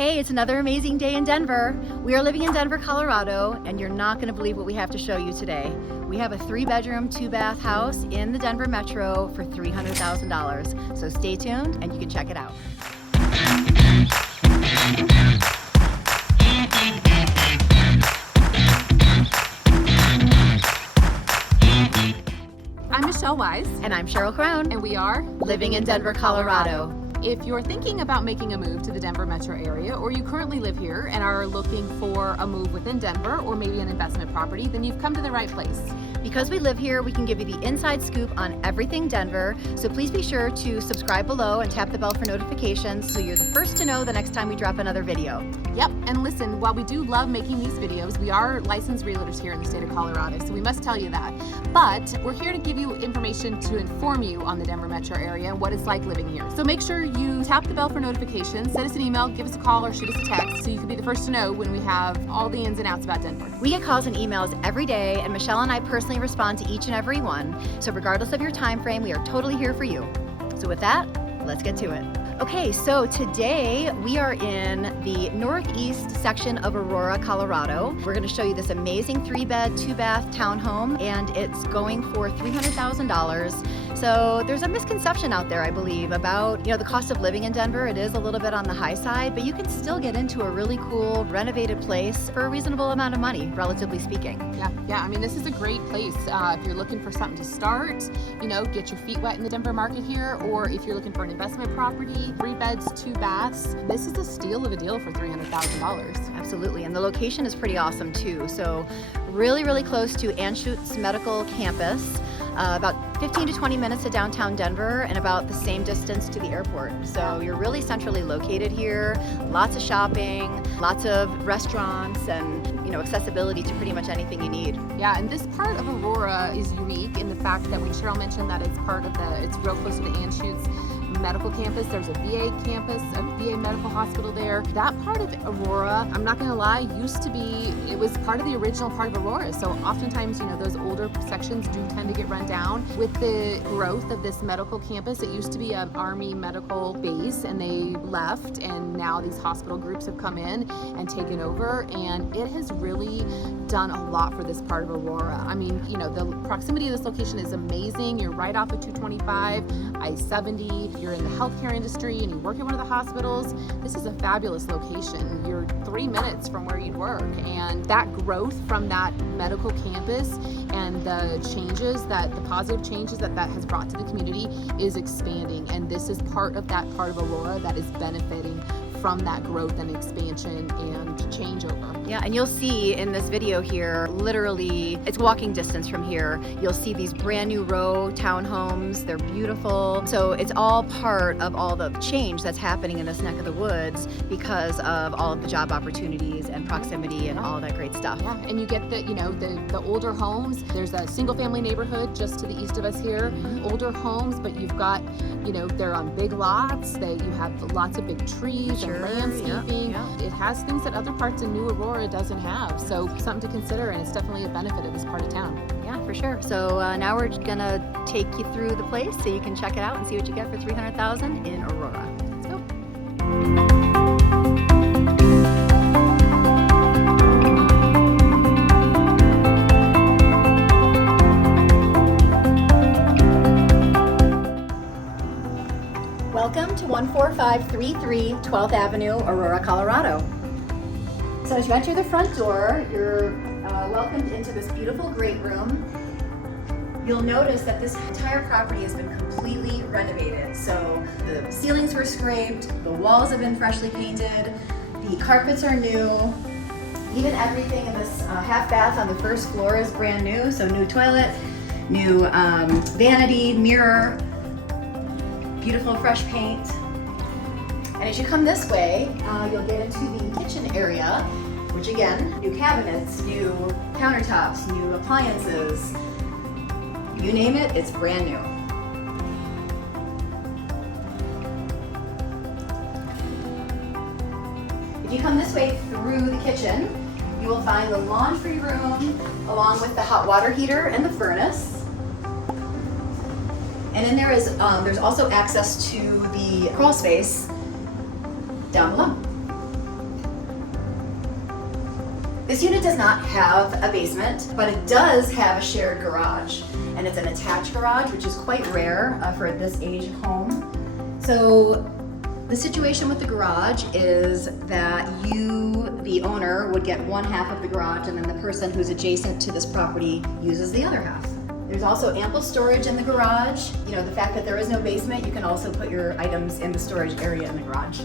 Hey, it's another amazing day in Denver. We are living in Denver, Colorado, and you're not going to believe what we have to show you today. We have a 3-bedroom, 2-bath house in the Denver metro for $300,000. So stay tuned and you can check it out. I'm Michelle Wise. And I'm Cheryl Crown. And we are living in Denver, Colorado. If you're thinking about making a move to the Denver metro area, or you currently live here and are looking for a move within Denver or maybe an investment property, then you've come to the right place. Because we live here, we can give you the inside scoop on everything Denver. So please be sure to subscribe below and tap the bell for notifications so you're the first to know the next time we drop another video. Yep, and listen, while we do love making these videos, we are licensed realtors here in the state of Colorado, so we must tell you that. But we're here to give you information to inform you on the Denver metro area and what it's like living here. So make sure you tap the bell for notifications, send us an email, give us a call, or shoot us a text so you can be the first to know when we have all the ins and outs about Denver. We get calls and emails every day, and Michelle and I personally respond to each and every one. So regardless of your time frame, we are totally here for you. So with that, let's get to it. Okay, so today we are in the northeast section of Aurora, Colorado. We're going to show you this amazing 3-bed, 2-bath townhome, and it's going for $300,000. So there's a misconception out there, I believe, about the cost of living in Denver. It is a little bit on the high side, but you can still get into a really cool renovated place for a reasonable amount of money, relatively speaking. Yeah. I mean, this is a great place if you're looking for something to start. Get your feet wet in the Denver market here, or if you're looking for an investment property, 3 beds, 2 baths. This is a steal of a deal for $300,000. Absolutely, and the location is pretty awesome too. So really, really close to Anschutz Medical Campus. About 15 to 20 minutes to downtown Denver and about the same distance to the airport. So you're really centrally located here. Lots of shopping, lots of restaurants, and accessibility to pretty much anything you need. Yeah, and this part of Aurora is unique in the fact that when Cheryl mentioned that it's real close to the Anschutz Medical Campus. There's a VA campus, a VA medical hospital there. That part of Aurora, I'm not gonna lie, it was part of the original part of Aurora. So oftentimes, those older sections do tend to get run down. With the growth of this medical campus, it used to be an Army medical base and they left, and now these hospital groups have come in and taken over, and it has really done a lot for this part of Aurora. I mean, the proximity of this location is amazing. You're right off of 225, I-70, you're in the healthcare industry and you work at one of the hospitals. This is a fabulous location. You're 3 minutes from where you'd work, and that growth from that medical campus and the positive changes that has brought to the community is expanding, and this is part of that part of Aurora that is benefiting from that growth and expansion and changeover. Yeah, and you'll see in this video here, literally, it's walking distance from here. You'll see these brand new row townhomes. They're beautiful. So it's all part of all the change that's happening in this neck of the woods because of all of the job opportunities and proximity and all that great stuff. Yeah, and you get the older homes. There's a single family neighborhood just to the east of us here. Older homes, but you've got, they're on big lots. You have lots of big trees and landscaping. Yeah. It has things that other parts of New Aurora doesn't have. So something to consider, and it's definitely a benefit of this part of town. Yeah, for sure. So now we're gonna take you through the place so you can check it out and see what you get for $300,000 in Aurora. Let's go. Welcome to 14533 12th Avenue, Aurora, Colorado. So as you enter the front door, you're welcomed into this beautiful great room. You'll notice that this entire property has been completely renovated. So the ceilings were scraped, the walls have been freshly painted, the carpets are new, even everything in this half bath on the first floor is brand new. So new toilet, new vanity, mirror, beautiful fresh paint. And as you come this way, you'll get into the kitchen area, which again, new cabinets, new countertops, new appliances. You name it, it's brand new. If you come this way through the kitchen, you will find the laundry room along with the hot water heater and the furnace. And then there's also access to the crawl space down below. This unit does not have a basement, but it does have a shared garage. And it's an attached garage, which is quite rare for this age of home. So the situation with the garage is that you, the owner, would get one half of the garage, and then the person who's adjacent to this property uses the other half. There's also ample storage in the garage. You know, the fact that there is no basement, you can also put your items in the storage area in the garage.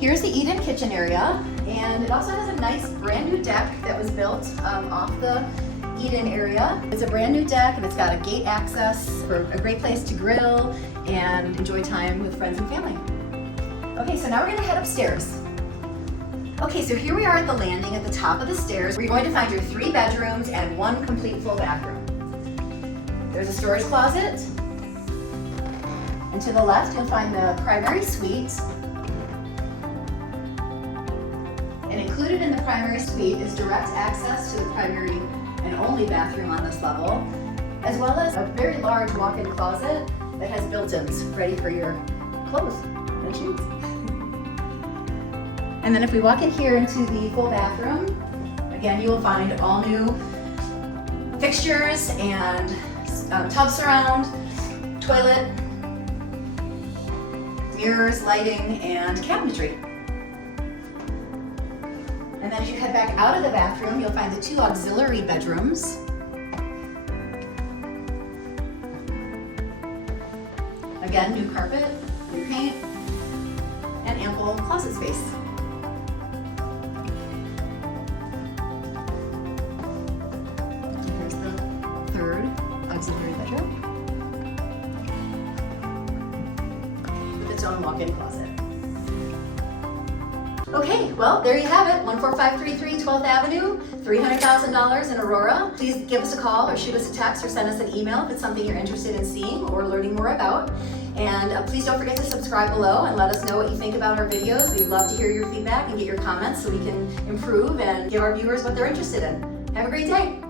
Here's the eat-in kitchen area, and it also has a nice brand new deck that was built off the eat-in area. It's a brand new deck, and it's got a gate access for a great place to grill and enjoy time with friends and family. Okay, so now we're gonna head upstairs. Okay, so here we are at the landing at the top of the stairs. We're going to find your 3 bedrooms and 1 complete full bathroom. There's a storage closet, and to the left you'll find the primary suite. And included in the primary suite is direct access to the primary and only bathroom on this level, as well as a very large walk-in closet that has built-ins ready for your clothes and shoes. And then if we walk in here into the full bathroom, again, you will find all new fixtures and tub surround, toilet, mirrors, lighting, and cabinetry. And then if you head back out of the bathroom, you'll find the 2 auxiliary bedrooms. Again, new carpet, new paint, and ample closet space. Here's the 3rd auxiliary bedroom with its own walk-in closet. Okay, well, there you have it, 14533 12th Avenue, $300,000 in Aurora. Please give us a call or shoot us a text or send us an email if it's something you're interested in seeing or learning more about. And please don't forget to subscribe below and let us know what you think about our videos. We'd love to hear your feedback and get your comments so we can improve and give our viewers what they're interested in. Have a great day.